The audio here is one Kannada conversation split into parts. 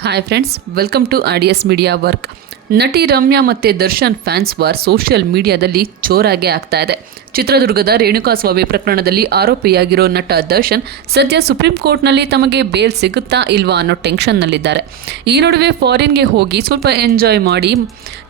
Hi friends welcome to adios media work ನಟಿ ರಮ್ಯಾ ಮತ್ತು ದರ್ಶನ್ ಫ್ಯಾನ್ಸ್ ವಾರ್ ಸೋಷಿಯಲ್ ಮೀಡಿಯಾದಲ್ಲಿ ಜೋರಾಗೆ ಆಗ್ತಾ ಇದೆ. ಚಿತ್ರದುರ್ಗದ ರೇಣುಕಾಸ್ವಾಮಿ ಪ್ರಕರಣದಲ್ಲಿ ಆರೋಪಿಯಾಗಿರೋ ನಟ ದರ್ಶನ್ ಸದ್ಯ ಸುಪ್ರೀಂ ಕೋರ್ಟ್ನಲ್ಲಿ ತಮಗೆ ಬೇಲ್ ಸಿಗುತ್ತಾ ಇಲ್ವಾ ಅನ್ನೋ ಟೆನ್ಷನ್ನಲ್ಲಿದ್ದಾರೆ ಈ ನಡುವೆ ಫಾರಿನ್ಗೆ ಹೋಗಿ ಸ್ವಲ್ಪ ಎಂಜಾಯ್ ಮಾಡಿ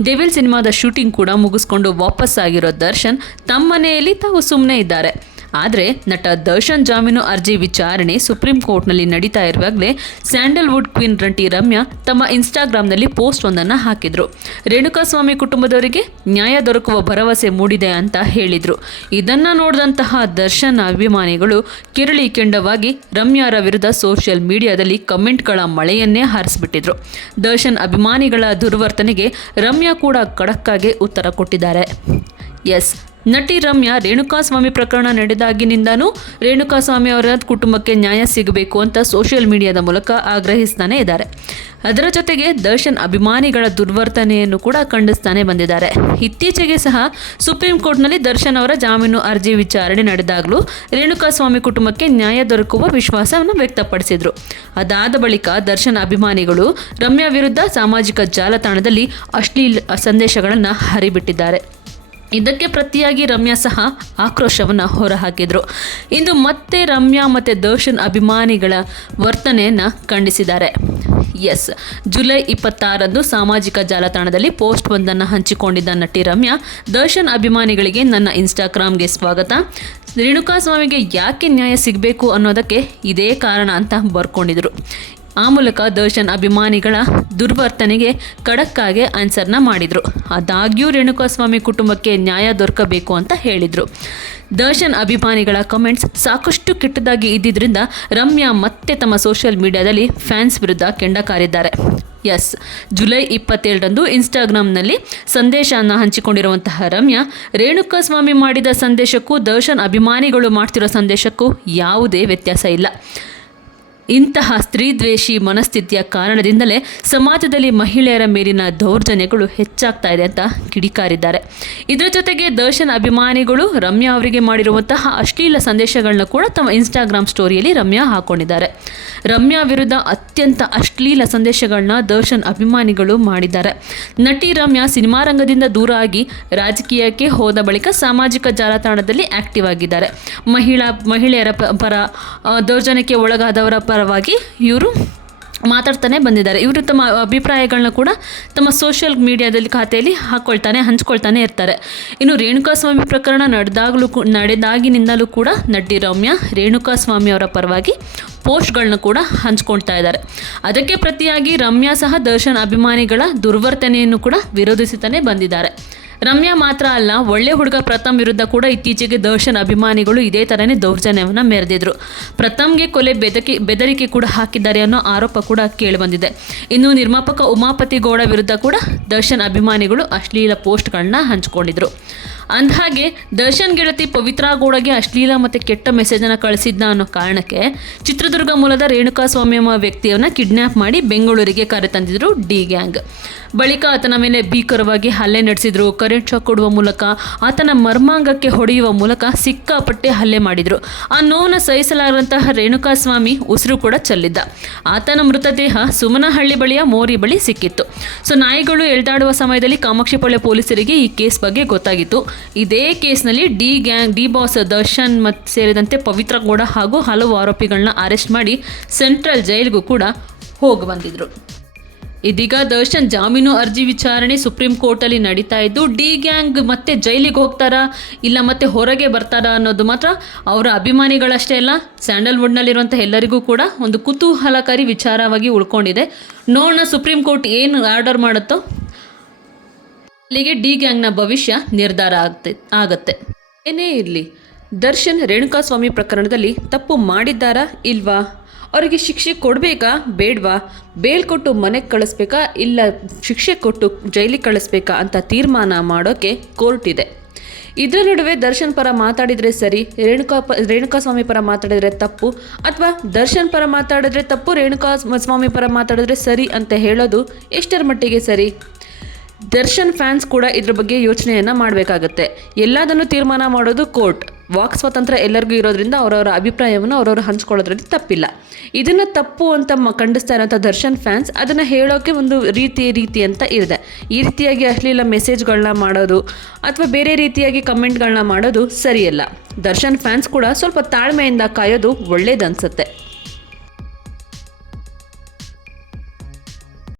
ಡೆವಿಲ್ ಸಿನಿಮಾದ ಶೂಟಿಂಗ್ ಕೂಡ ಮುಗಿಸ್ಕೊಂಡು ವಾಪಸ್ ಆಗಿರೋ ದರ್ಶನ್ ತಮ್ಮ ಮನೆಯಲ್ಲಿ ತಾವು ಸುಮ್ಮನೆ ಇದ್ದಾರೆ. ಆದರೆ ನಟ ದರ್ಶನ್ ಜಾಮೀನು ಅರ್ಜಿ ವಿಚಾರಣೆ ಸುಪ್ರೀಂ ಕೋರ್ಟ್ನಲ್ಲಿ ನಡೀತಾ ಇರುವಾಗಲೇ ಸ್ಯಾಂಡಲ್ವುಡ್ ಕ್ವೀನ್ ರಂಟಿ ರಮ್ಯಾ ತಮ್ಮ ಇನ್ಸ್ಟಾಗ್ರಾಮ್ನಲ್ಲಿ ಪೋಸ್ಟ್ ಒಂದನ್ನು ಹಾಕಿದರು. ರೇಣುಕಾಸ್ವಾಮಿ ಕುಟುಂಬದವರಿಗೆ ನ್ಯಾಯ ದೊರಕುವ ಭರವಸೆ ಮೂಡಿದೆ ಅಂತ ಹೇಳಿದರು. ಇದನ್ನು ನೋಡಿದಂತಹ ದರ್ಶನ್ ಅಭಿಮಾನಿಗಳು ಕಿರಳಿ ಕೆಂಡವಾಗಿ ರಮ್ಯಾರ ವಿರುದ್ಧ ಸೋಷಿಯಲ್ ಮೀಡಿಯಾದಲ್ಲಿ ಕಮೆಂಟ್ಗಳ ಮಳೆಯನ್ನೇ ಹಾರಿಸ್ಬಿಟ್ಟಿದ್ರು. ದರ್ಶನ್ ಅಭಿಮಾನಿಗಳ ದುರ್ವರ್ತನೆಗೆ ರಮ್ಯಾ ಕೂಡ ಖಡಕ್ಕಾಗಿ ಉತ್ತರ ಕೊಟ್ಟಿದ್ದಾರೆ. ಎಸ್. ನಟಿ ರಮ್ಯಾ ರೇಣುಕಾಸ್ವಾಮಿ ಪ್ರಕರಣ ನಡೆದಾಗಿನಿಂದನೂ ರೇಣುಕಾಸ್ವಾಮಿ ಅವರ ಕುಟುಂಬಕ್ಕೆ ನ್ಯಾಯ ಸಿಗಬೇಕು ಅಂತ ಸೋಷಿಯಲ್ ಮೀಡಿಯಾದ ಮೂಲಕ ಆಗ್ರಹಿಸ್ತಾನೆ ಇದ್ದಾರೆ. ಅದರ ಜೊತೆಗೆ ದರ್ಶನ್ ಅಭಿಮಾನಿಗಳ ದುರ್ವರ್ತನೆಯನ್ನು ಕೂಡ ಖಂಡಿಸ್ತಾನೆ ಬಂದಿದ್ದಾರೆ. ಇತ್ತೀಚೆಗೆ ಸಹ ಸುಪ್ರೀಂ ಕೋರ್ಟ್ನಲ್ಲಿ ದರ್ಶನ್ ಅವರ ಜಾಮೀನು ಅರ್ಜಿ ವಿಚಾರಣೆ ನಡೆದಾಗಲೂ ರೇಣುಕಾಸ್ವಾಮಿ ಕುಟುಂಬಕ್ಕೆ ನ್ಯಾಯ ದೊರಕುವ ವಿಶ್ವಾಸವನ್ನು ವ್ಯಕ್ತಪಡಿಸಿದರು. ಅದಾದ ಬಳಿಕ ದರ್ಶನ್ ಅಭಿಮಾನಿಗಳು ರಮ್ಯಾ ವಿರುದ್ಧ ಸಾಮಾಜಿಕ ಜಾಲತಾಣದಲ್ಲಿ ಅಶ್ಲೀಲ ಸಂದೇಶಗಳನ್ನು ಹರಿಬಿಟ್ಟಿದ್ದಾರೆ. ಇದಕ್ಕೆ ಪ್ರತಿಯಾಗಿ ರಮ್ಯಾ ಸಹ ಆಕ್ರೋಶವನ್ನು ಹೊರಹಾಕಿದರು. ಇಂದು ಮತ್ತೆ ರಮ್ಯಾ ಮತ್ತು ದರ್ಶನ್ ಅಭಿಮಾನಿಗಳ ವರ್ತನೆಯನ್ನು ಖಂಡಿಸಿದ್ದಾರೆ. ಎಸ್ ಜುಲೈ ಇಪ್ಪತ್ತಾರಂದು ಸಾಮಾಜಿಕ ಜಾಲತಾಣದಲ್ಲಿ ಪೋಸ್ಟ್ ಒಂದನ್ನು ಹಂಚಿಕೊಂಡಿದ್ದ ನಟಿ ರಮ್ಯಾ, ದರ್ಶನ್ ಅಭಿಮಾನಿಗಳಿಗೆ ನನ್ನ ಇನ್ಸ್ಟಾಗ್ರಾಮ್ಗೆ ಸ್ವಾಗತ. ರೇಣುಕಾಸ್ವಾಮಿಗೆ ಯಾಕೆ ನ್ಯಾಯ ಸಿಗಬೇಕು ಅನ್ನೋದಕ್ಕೆ ಇದೇ ಕಾರಣ ಅಂತ ಬರ್ಕೊಂಡಿದ್ರು. ಆ ಮೂಲಕ ದರ್ಶನ್ ಅಭಿಮಾನಿಗಳ ದುರ್ವರ್ತನೆಗೆ ಖಡಕ್ಕಾಗಿ ಆನ್ಸರ್ನ ಮಾಡಿದರು. ಆದಾಗ್ಯೂ ರೇಣುಕಾಸ್ವಾಮಿ ಕುಟುಂಬಕ್ಕೆ ನ್ಯಾಯ ದೊರಕಬೇಕು ಅಂತ ಹೇಳಿದರು. ದರ್ಶನ್ ಅಭಿಮಾನಿಗಳ ಕಮೆಂಟ್ಸ್ ಸಾಕಷ್ಟು ಕೆಟ್ಟದಾಗಿ ಇದ್ದಿದ್ದರಿಂದ ರಮ್ಯಾ ಮತ್ತೆ ತಮ್ಮ ಸೋಷಿಯಲ್ ಮೀಡಿಯಾದಲ್ಲಿ ಫ್ಯಾನ್ಸ್ ವಿರುದ್ಧ ಕೆಂಡ ಕಾರಿದ್ದಾರೆ ಎಸ್ ಜುಲೈ ಇಪ್ಪತ್ತೇಳರಂದು ಇನ್ಸ್ಟಾಗ್ರಾಮ್ನಲ್ಲಿ ಸಂದೇಶವನ್ನು ಹಂಚಿಕೊಂಡಿರುವಂತಹ ರಮ್ಯಾ, ರೇಣುಕಾಸ್ವಾಮಿ ಮಾಡಿದ ಸಂದೇಶಕ್ಕೂ ದರ್ಶನ್ ಅಭಿಮಾನಿಗಳು ಮಾಡ್ತಿರೋ ಸಂದೇಶಕ್ಕೂ ಯಾವುದೇ ವ್ಯತ್ಯಾಸ ಇಲ್ಲ. ಇಂತಹ ಸ್ತ್ರೀದ್ವೇಷಿ ಮನಸ್ಥಿತಿಯ ಕಾರಣದಿಂದಲೇ ಸಮಾಜದಲ್ಲಿ ಮಹಿಳೆಯರ ಮೇಲಿನ ದೌರ್ಜನ್ಯಗಳು ಹೆಚ್ಚಾಗ್ತಾ ಇದೆ ಅಂತ ಕಿಡಿಕಾರಿದ್ದಾರೆ. ಇದರ ಜೊತೆಗೆ ದರ್ಶನ್ ಅಭಿಮಾನಿಗಳು ರಮ್ಯಾ ಅವರಿಗೆ ಮಾಡಿರುವಂತಹ ಅಶ್ಲೀಲ ಸಂದೇಶಗಳನ್ನ ಕೂಡ ತಮ್ಮ ಇನ್ಸ್ಟಾಗ್ರಾಮ್ ಸ್ಟೋರಿಯಲ್ಲಿ ರಮ್ಯಾ ಹಾಕೊಂಡಿದ್ದಾರೆ. ರಮ್ಯಾ ವಿರುದ್ಧ ಅತ್ಯಂತ ಅಶ್ಲೀಲ ಸಂದೇಶಗಳನ್ನ ದರ್ಶನ್ ಅಭಿಮಾನಿಗಳು ಮಾಡಿದ್ದಾರೆ. ನಟಿ ರಮ್ಯಾ ಸಿನಿಮಾ ರಂಗದಿಂದ ದೂರ ಆಗಿ ರಾಜಕೀಯಕ್ಕೆ ಹೋದ ಬಳಿಕ ಸಾಮಾಜಿಕ ಜಾಲತಾಣದಲ್ಲಿ ಆಕ್ಟಿವ್ ಆಗಿದ್ದಾರೆ. ಮಹಿಳಾ, ಮಹಿಳೆಯರ ಪರ ದೌರ್ಜನ್ಯಕ್ಕೆ ಒಳಗಾದವರ ಪರವಾಗಿ ಇವರು ಮಾತಾಡ್ತಾನೆ ಬಂದಿದ್ದಾರೆ. ಇವರು ತಮ್ಮ ಅಭಿಪ್ರಾಯಗಳನ್ನ ಕೂಡ ತಮ್ಮ ಸೋಷಿಯಲ್ ಮೀಡಿಯಾದಲ್ಲಿ ಖಾತೆಯಲ್ಲಿ ಹಾಕ್ಕೊಳ್ತಾನೆ ಹಂಚ್ಕೊಳ್ತಾನೆ ಇರ್ತಾರೆ. ಇನ್ನು ರೇಣುಕಾಸ್ವಾಮಿ ಪ್ರಕರಣ ನಡೆದಾಗಲೂ ನಡೆದಾಗಿನಿಂದಲೂ ಕೂಡ ನಟಿ ರಮ್ಯಾ, ರೇಣುಕಾಸ್ವಾಮಿ ಅವರ ಪರವಾಗಿ ಪೋಸ್ಟ್ಗಳನ್ನ ಕೂಡ ಹಂಚ್ಕೊಳ್ತಾ ಇದ್ದಾರೆ. ಅದಕ್ಕೆ ಪ್ರತಿಯಾಗಿ ರಮ್ಯಾ ಸಹ ದರ್ಶನ್ ಅಭಿಮಾನಿಗಳ ದುರ್ವರ್ತನೆಯನ್ನು ಕೂಡ ವಿರೋಧಿಸುತ್ತಾನೆ ಬಂದಿದ್ದಾರೆ. ರಮ್ಯಾ ಮಾತ್ರ ಅಲ್ಲ, ಒಳ್ಳೆ ಹುಡುಗ ಪ್ರಥಮ್ ವಿರುದ್ಧ ಕೂಡ ಇತ್ತೀಚೆಗೆ ದರ್ಶನ್ ಅಭಿಮಾನಿಗಳು ಇದೇ ಥರನೇ ದೌರ್ಜನ್ಯವನ್ನು ಮೆರೆದಿದ್ರು. ಪ್ರಥಮ್ಗೆ ಕೊಲೆ ಬೆದಕಿ, ಬೆದರಿಕೆ ಕೂಡ ಹಾಕಿದ್ದಾರೆ ಅನ್ನೋ ಆರೋಪ ಕೂಡ ಕೇಳಿಬಂದಿದೆ. ಇನ್ನು ನಿರ್ಮಾಪಕ ಉಮಾಪತಿ ಗೌಡ ವಿರುದ್ಧ ಕೂಡ ದರ್ಶನ್ ಅಭಿಮಾನಿಗಳು ಅಶ್ಲೀಲ ಪೋಸ್ಟ್ಗಳನ್ನ ಹಂಚಿಕೊಂಡಿದ್ರು. ಅಂದಹಾಗೆ ದರ್ಶನ್ ಗೆಳತಿ ಪವಿತ್ರಾ ಗೋಡಗೆ ಅಶ್ಲೀಲ ಮತ್ತು ಕೆಟ್ಟ ಮೆಸೇಜನ್ನು ಕಳಿಸಿದ್ದ ಅನ್ನೋ ಕಾರಣಕ್ಕೆ ಚಿತ್ರದುರ್ಗ ಮೂಲದ ರೇಣುಕಾಸ್ವಾಮಿ ಎಂಬ ವ್ಯಕ್ತಿಯನ್ನು ಕಿಡ್ನ್ಯಾಪ್ ಮಾಡಿ ಬೆಂಗಳೂರಿಗೆ ಕರೆತಂದಿದ್ರು ಡಿ ಗ್ಯಾಂಗ್ ಬಳಿಕ ಆತನ ಮೇಲೆ ಭೀಕರವಾಗಿ ಹಲ್ಲೆ ನಡೆಸಿದ್ರು. ಕರೆಂಟ್ ಶಾಕ್ ಕೊಡುವ ಮೂಲಕ ಆತನ ಮರ್ಮಾಂಗಕ್ಕೆ ಹೊಡೆಯುವ ಮೂಲಕ ಸಿಕ್ಕಾಪಟ್ಟೆ ಹಲ್ಲೆ ಮಾಡಿದ್ರು. ಆ ನೋವನ್ನು ಸಹಿಸಲಾರಂತಹ ರೇಣುಕಾಸ್ವಾಮಿ ಉಸಿರು ಕೂಡ ಚೆಲ್ಲಿದ್ದ. ಆತನ ಮೃತದೇಹ ಸುಮನಹಳ್ಳಿ ಬಳಿಯ ಮೋರಿ ಬಳಿ ಸಿಕ್ಕಿತ್ತು. ಸೊ ನಾಯಿಗಳು ಎಳ್ದಾಡುವ ಸಮಯದಲ್ಲಿ ಕಾಮಾಕ್ಷಿಪಾಳ್ಯ ಪೊಲೀಸರಿಗೆ ಈ ಕೇಸ್ ಬಗ್ಗೆ ಗೊತ್ತಾಗಿತ್ತು. ಇದೇ ಕೇಸ್ನಲ್ಲಿ D gang, D boss Darshan ಮತ್ತು ಸೇರಿದಂತೆ ಪವಿತ್ರ ಗೌಡ ಹಾಗೂ ಹಲವು ಆರೋಪಿಗಳನ್ನ ಅರೆಸ್ಟ್ ಮಾಡಿ ಸೆಂಟ್ರಲ್ ಜೈಲ್ಗೂ ಕೂಡ ಹೋಗಿ ಬಂದಿದ್ರು. ಇದೀಗ ದರ್ಶನ್ ಜಾಮೀನು ಅರ್ಜಿ ವಿಚಾರಣೆ ಸುಪ್ರೀಂ ಕೋರ್ಟಲ್ಲಿ ನಡೀತಾ ಇದ್ದು, ಡಿ ಗ್ಯಾಂಗ್ ಮತ್ತೆ ಜೈಲಿಗೆ ಹೋಗ್ತಾರಾ ಇಲ್ಲ ಮತ್ತೆ ಹೊರಗೆ ಬರ್ತಾರಾ ಅನ್ನೋದು ಮಾತ್ರ ಅವರ ಅಭಿಮಾನಿಗಳಷ್ಟೇ ಅಲ್ಲ ಸ್ಯಾಂಡಲ್ವುಡ್ನಲ್ಲಿರುವಂಥ ಎಲ್ಲರಿಗೂ ಕೂಡ ಒಂದು ಕುತೂಹಲಕಾರಿ ವಿಚಾರವಾಗಿ ಉಳ್ಕೊಂಡಿದೆ. ನೋಡೋಣ ಸುಪ್ರೀಂ ಕೋರ್ಟ್ ಏನು ಆರ್ಡರ್ ಮಾಡುತ್ತೋ. ಅಲ್ಲಿಗೆ ಡಿ ಗ್ಯಾಂಗ್ನ ಭವಿಷ್ಯ ನಿರ್ಧಾರ ಆಗ್ತೆ, ಆಗತ್ತೆ. ಏನೇ ಇರಲಿ, ದರ್ಶನ್ ರೇಣುಕಾಸ್ವಾಮಿ ಪ್ರಕರಣದಲ್ಲಿ ತಪ್ಪು ಮಾಡಿದ್ದಾರಾ ಇಲ್ವಾ? ಅವರಿಗೆ ಶಿಕ್ಷೆ ಕೊಡಬೇಕಾ ಬೇಡವಾ? ಬೇಲ್ ಕೊಟ್ಟು ಮನೆಗೆ ಕಳಿಸ್ಬೇಕಾ ಇಲ್ಲ ಶಿಕ್ಷೆ ಕೊಟ್ಟು ಜೈಲಿಗೆ ಕಳಿಸ್ಬೇಕಾ ಅಂತ ತೀರ್ಮಾನ ಮಾಡೋಕ್ಕೆ ಕೋರ್ಟ್ ಇದೆ. ಇದರ ನಡುವೆ ದರ್ಶನ್ ಪರ ಮಾತಾಡಿದರೆ ಸರಿ, ರೇಣುಕಾ ಪ, ರೇಣುಕಾಸ್ವಾಮಿ ಪರ ಮಾತಾಡಿದರೆ ತಪ್ಪು ಅಥವಾ ದರ್ಶನ್ ಪರ ಮಾತಾಡಿದ್ರೆ ತಪ್ಪು ರೇಣುಕಾ ಸ್ವಾಮಿ ಪರ ಮಾತಾಡಿದ್ರೆ ಸರಿ ಅಂತ ಹೇಳೋದು ಎಷ್ಟರ ಮಟ್ಟಿಗೆ ಸರಿ? ದರ್ಶನ್ ಫ್ಯಾನ್ಸ್ ಕೂಡ ಇದ್ರ ಬಗ್ಗೆ ಯೋಚನೆಯನ್ನು ಮಾಡಬೇಕಾಗತ್ತೆ. ಎಲ್ಲದನ್ನು ತೀರ್ಮಾನ ಮಾಡೋದು ಕೋರ್ಟ್. ವಾಕ್ ಸ್ವಾತಂತ್ರ್ಯ ಎಲ್ಲರಿಗೂ ಇರೋದ್ರಿಂದ ಅವರವರ ಅಭಿಪ್ರಾಯವನ್ನು ಅವರವರು ಹಂಚ್ಕೊಳ್ಳೋದ್ರಲ್ಲಿ ತಪ್ಪಿಲ್ಲ. ಇದನ್ನು ತಪ್ಪು ಅಂತ ಖಂಡಿಸ್ತಾ ಇರೋಂಥ ದರ್ಶನ್ ಫ್ಯಾನ್ಸ್ ಅದನ್ನು ಹೇಳೋಕ್ಕೆ ಒಂದು ರೀತಿ ರೀತಿ ಅಂತ ಇದೆ. ಈ ರೀತಿಯಾಗಿ ಅಶ್ಲೀಲ ಮೆಸೇಜ್ಗಳನ್ನ ಮಾಡೋದು ಅಥವಾ ಬೇರೆ ರೀತಿಯಾಗಿ ಕಮೆಂಟ್ಗಳನ್ನ ಮಾಡೋದು ಸರಿಯಲ್ಲ. ದರ್ಶನ್ ಫ್ಯಾನ್ಸ್ ಕೂಡ ಸ್ವಲ್ಪ ತಾಳ್ಮೆಯಿಂದ ಕಾಯೋದು ಒಳ್ಳೇದನ್ಸುತ್ತೆ